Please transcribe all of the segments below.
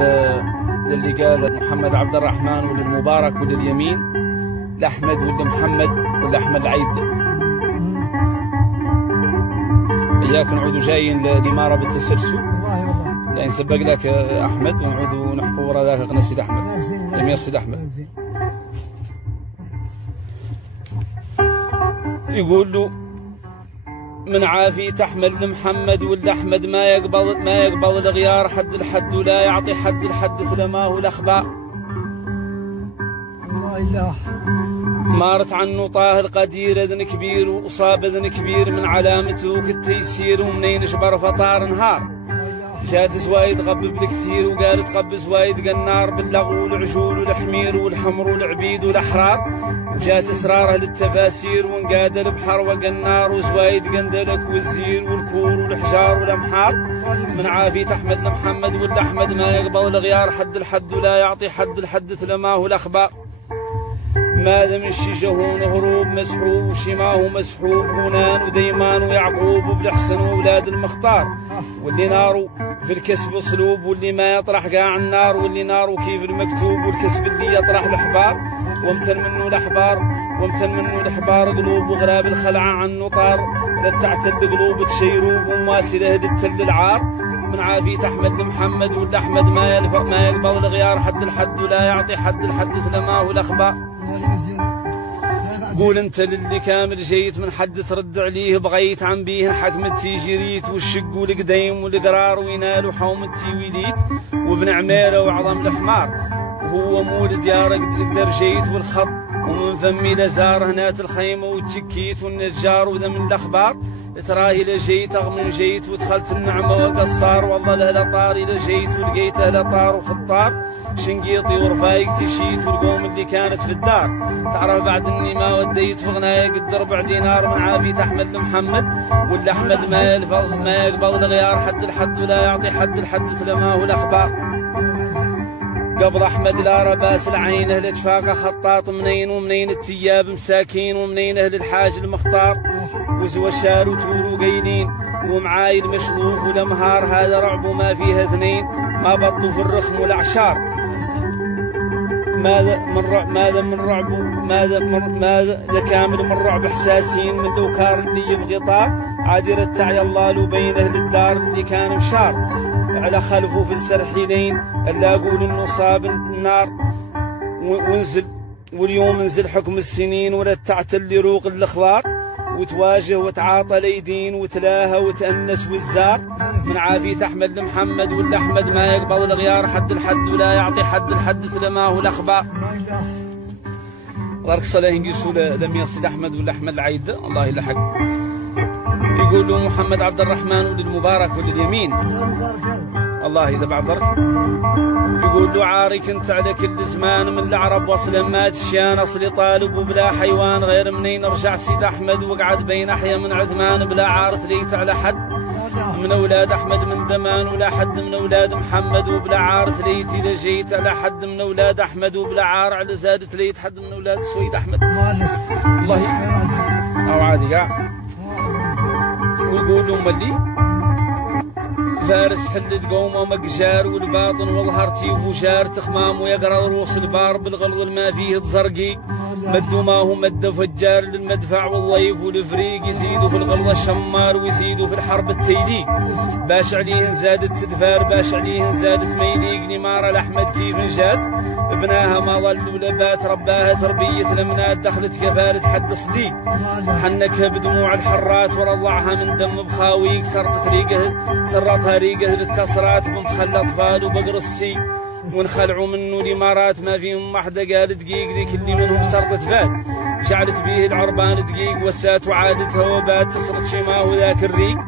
اللي قال محمد عبد الرحمن وللمبارك ولليمين لأحمد ولمحمد ولأحمد العيد. إياك نعودوا جايين للإمارة بالتسلسل. والله يعني نسبق لك أحمد ونعودوا نحكوا ورا ذاك قناة سيد أحمد أمير سيد أحمد. يقول له من عافي تحمل لمحمد ولا أحمد ما يقبل الغيار حد الحد ولا يعطي حد الحد لما هو الأخبار. الله مارت عنه طاه القدير اذن كبير وصاب اذن كبير من علامته كالتيسير ومنين جبر فطار نهار. جات زوايد غبب الكثير وقالت قب زوايد قنار باللغو والعجول والحمير والحمر والعبيد والاحرار. وجات اسراره للتفاسير وانقاد البحر وقنار وزوايد قندلك والزير والكور والحجار والامحار. من عافي تحمد لمحمد ولا احمد ما يقبل الغيار حد الحد ولا يعطي حد الحد لما هو الاخبار. ماذا من شجهون هروب مسحوب وشماه مسحوب هونان وديمان ويعقوب وبالحسن واولاد المختار. واللي ناره في الكسب اسلوب واللي ما يطرح قاع النار واللي ناره كيف المكتوب والكسب اللي يطرح الاحبار. وامتن منه الاحبار قلوب وغراب الخلعه عنه طار لتعتد قلوب تشيروب ومواسله للتل العار. من عافي تحمد لمحمد ولا احمد ما يقبل الغيار حد الحد ولا يعطي حد الحد لما هو الاخبار. قول انت للي كامل جيت من حد ترد عليه بغيت عن بيه حكم التيجيريت والشق والقديم والقرار وينال حوم التيويليت وابن عميره وعظم الحمار. وهو مولد يارق قدر جيت والخط ومن فمي لزار هنات الخيمه وتشكيت والنجار وذا من الاخبار. تراهي لجيت اغمن جيت ودخلت النعمه وقصار والله لهلا طاري لجيت ولقيت اهلا طار وخطار. شنقيطي ورفايق تشيت والقوم اللي كانت في الدار. تعرف بعد اني ما وديت في غنايه قد ربع دينار. من عافي تحمد لمحمد ولا احمد ما يقبل الغيار حد الحد ولا يعطي حد الحد لما هو الاخبار. قبل احمد لا رباس العين اهل اتفاقه خطاط منين ومنين التياب مساكين ومنين اهل الحاج المختار. وزوى شار وتور وقيلين ومعايل مشلوف والامهار. هذا رعب وما فيها اثنين ما بطوا في الرخم والاعشار. ماذا كامل من رعب احساسين من لو كار اللي يبغي طار. عادي رتع الله له بين اهل الدار اللي كان مشار على خلفه في السرحيلين. الا اقول انه صاب النار ونزل واليوم نزل حكم السنين ولا تعتل روق الاخضار. وتواجه وتعاطى ليدين وتلاها وتأنس والزار. من عافي تحمد لمحمد ولا احمد ما يقبل الغيار حد الحد ولا يعطي حد الحد لما هو الاخبار. الله يرقص عليه ينقصوا لمير سيد احمد ولا احمد العيد الله يلحق. يقول له محمد عبد الرحمن وللمبارك ولليمين الله اذا بعذرك. يقول له عاري كنت على كل زمان من العرب وصلا ما تشان اصلي طالب وبلا حيوان غير منين رجع سيد احمد وقعد بين احيا من عثمان بلا عار تليت على حد من اولاد احمد من دمان ولا حد من اولاد محمد وبلا عار تليت اذا جيت على حد من اولاد احمد وبلا عار على زاد تليت حد من اولاد سويد احمد الله او عادي قاع. ويقول له ملي فارس حلت قومه مقجار والباطن والظهر تيف وشار تخمام ويقرا رؤوس البار بالغلظ ما فيه تزرقي. مدوا ما هو مد فجار للمدفع والضيف والفريق يزيدوا في الغلظه الشمار ويزيدوا في الحرب التيليق. باش عليهن زادت تدفار باش عليهن زادت ميليق. نماره لاحمد كيف نجات ابناها ما ظل ولا بات رباها تربيه لمنات دخلت كفاله حد صديق. حنكها بدموع الحرات ورضعها من دم بخاويق. سرطها ريقه لتكسرات بمخلى اطفال وبقر السي. ونخلعوا منه الامارات ما فيهم واحده قال دقيق ذيك اللي منهم سرطت فات. جعلت بيه العربان دقيق وسات وعادتها وبات تصرت شماه وذاك الريق.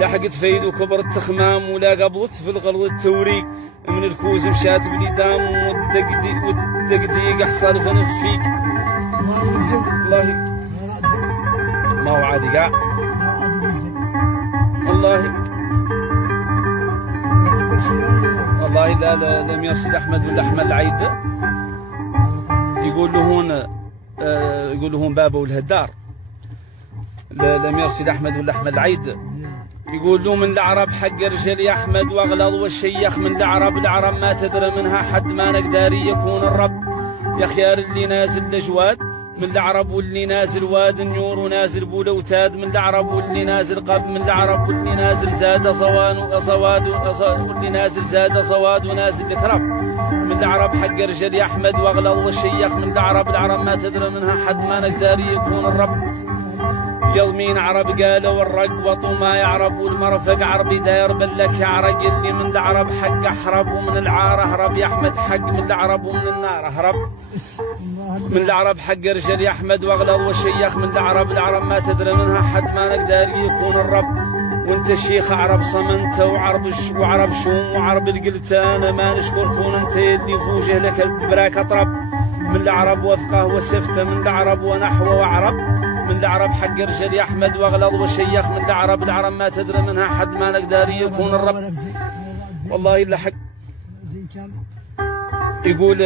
لحقت فيد وكبر التخمام ولا قبضت في الغلظ التوريق. من الكوز مشات بليدام والدقديق احصل فنفيك الله ما هو عادي قاع والله لا لم يرصد احمد ولا احمد العيد. يقول له هون بابا والهدار لم يرصد احمد ولا احمد العيد. يقول له من العرب حق رجل يا أحمد واغلظ والشيخ من العرب ما تدري منها حد ما نقدر يكون الرب. يا خيار اللي نازل لجواد من العرب واللي نازل واد النور ونازل بولوتاد من العرب واللي نازل قب من العرب واللي نازل زاد صواد واللي نازل زاد صواد ونازل لكرب من العرب حق رجل يا أحمد واغلظ والشيخ من العرب ما تدري منها حد ما نقدر يكون الرب. يضمين عرب قالوا والرق وطو ما يعرب والمرفق عربي داير بلك عرق اللي من العرب حق احرب ومن العار اهرب يا احمد حق من العرب ومن النار اهرب. من العرب حق رجل يا احمد واغلظ والشيخ من العرب ما تدري منها حد ما نقدر يكون الرب. وانت الشيخ عرب صمنت وعرب شوم وعرب القلت انا ما نشكر كون انت اللي فوجه لك البراك اطرب. من العرب وفقه وسفته من العرب ونحوه وعرب من العرب حق رجل يا احمد واغلظ والشيخ من العرب ما تدري منها حد ما نقدر يكون الرب. والله الا حق يقول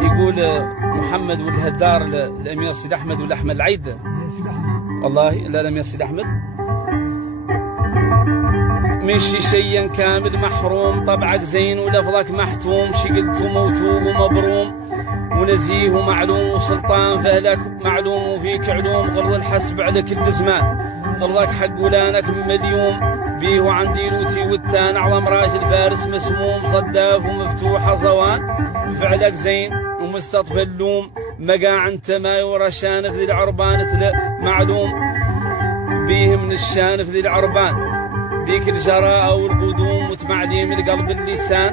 يقول محمد والهدار الامير سيد احمد ولا احمد العيد والله لا الامير سيد احمد مشي شيا كامل محروم طبعك زين ولفظك محتوم شقلت وموتوب ومبروم ونزيه ومعلوم وسلطان فهلك معلوم وفيك علوم غرض الحسب على كل زمان غرضك حق ولانك مليوم بيه وعندي لوتي والتان اعظم راجل فارس مسموم صداف ومفتوح صوان فعلك زين ومستطفى اللوم مقاع انت ما يورى شانف ذي العربان معلوم بيه من الشانف ذي العربان بيك الجراءة والقدوم وتمعليم القلب اللسان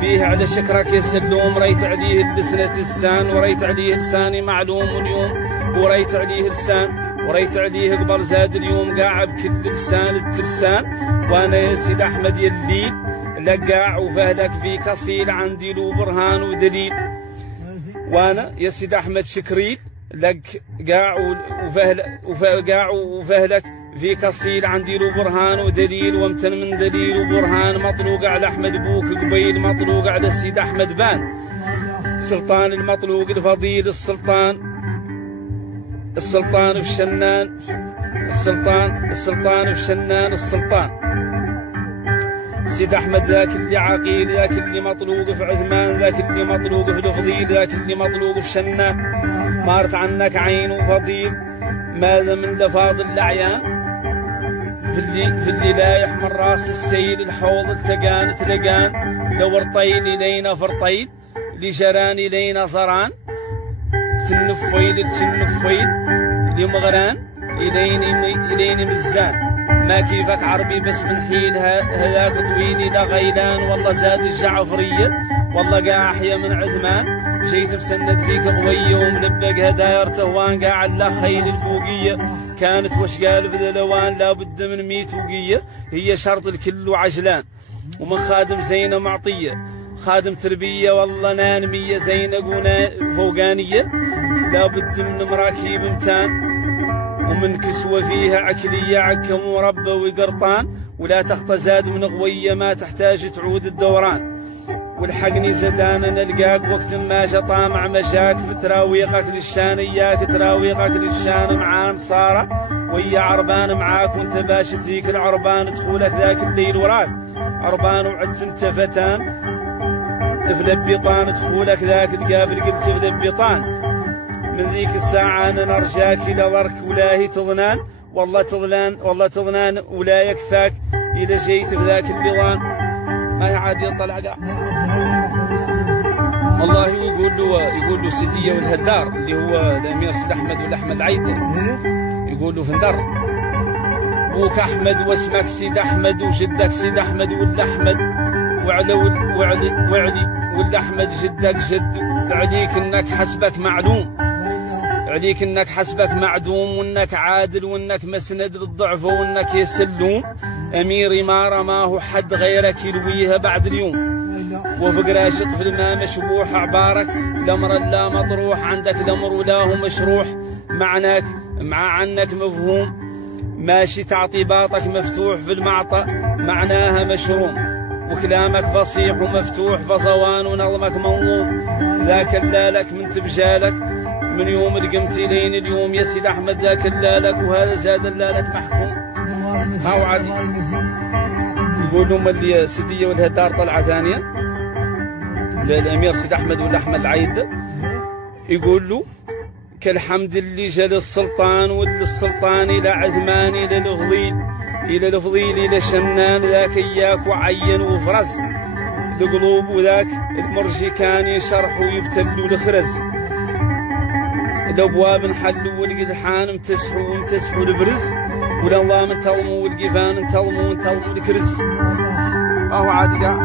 بيه على شكرك يسلوم ريت عليه اللسنة السان وريت عليه لساني معلوم اليوم وريت عليه لسان وريت عليه قبل زاد اليوم قاع بكل لسان الترسان وانا يا سيد احمد يليل لقاع وفهلك فيك اصيل عندي له برهان ودليل وانا يا سيد احمد شكريل لك قاع وفهلك فيك اصيل عندي له برهان ودليل وامتن من دليل وبرهان مطلوق على احمد بوك قبيل مطلوق على السيد احمد بان سلطان المطلوق الفضيل السلطان في شنان السلطان في شنان السلطان سيد احمد ذاك اللي عقيل ذاك اللي مطلوق في عثمان ذاك اللي مطلوق في الفضيل ذاك اللي مطلوق في شنان مارت عنك عين وفضيل ماذا من لفاظ الاعيان في اللي لا يحمل راس السيل الحوض التقان تلقان لو ارطيل الينا فرطيل لجران الينا صران تنفيل لمغران اليني مزان ما كيفك عربي بس من حيل هذاك طويل الى غيلان والله زاد الجعفريه والله قاع احيا من عثمان جيت بسند فيك قويه وملبق هداير تهوان قاع على خيل البوقيه كانت وش قال بذلوان لابد من 100 وقيه هي شرط الكل وعجلان ومن خادم زينه معطيه خادم تربيه والله نانميه زينه فوقانيه لابد من مراكيب امتان ومن كسوه فيها عكليه عكم وربه وقرطان ولا تختزاد من قويه ما تحتاج تعود الدوران والحقني زدانا نلقاك وقت ما طامع مشاك في تراويقك للشان اياك تراويقك للشان مع انصاره ويا عربان معاك وانت باش تزيك العربان تدخلك ذاك الليل وراك عربان وعدت انت فتان في لبيطان دخولك ذاك القافل قلت في لبيطان من ذيك الساعة أنا نرجاك إلى ورك ولاهي تظنان والله تظنان ولا يكفاك إلى جيت بذاك اللظان ما عاد يطلع قاع والله يقول له سيدية والهدار اللي هو الأمير سيد أحمد والأحمد العيدة يقول له فندر بوك أحمد واسمك سيد أحمد وجدك سيد أحمد والأحمد وعلي والأحمد جدك جد عليك إنك حسبك معلوم عليك انك حسبك معدوم وانك عادل وانك مسند للضعف وانك يسلوم امير اماره ما هو حد غيرك يلويها بعد اليوم وفقرا شطف الماء مشبوح عبارك الامر لا مطروح عندك الامر ولا هو مشروح معناك مع عنك مفهوم ماشي تعطي باطك مفتوح في المعطى معناها مشروم وكلامك فصيح ومفتوح فصوان ونظمك منظوم ذاك اللالك من تبجالك من يوم القمتي لين اليوم يا سيد أحمد ذاك اللالك وهذا زاد اللالك محكوم. هاو عادي يقول لهم اللي سيدية والهدار طلعة ثانية للأمير سيد أحمد ولا أحمد العيد يقول له كالحمد اللي جا للسلطان وللسلطان إلى عثمان إلى الفضيل إلى الفضيل إلى شنان ذاك إياك وعين وفرز القلوب وذاك المرجي كان يشرح ويبتلوا الخرز الأبواب انحلوا والقدحان امتسحوا البرز والله من تظموا والقفان انتظموا الكرز. ما هو عادي قاع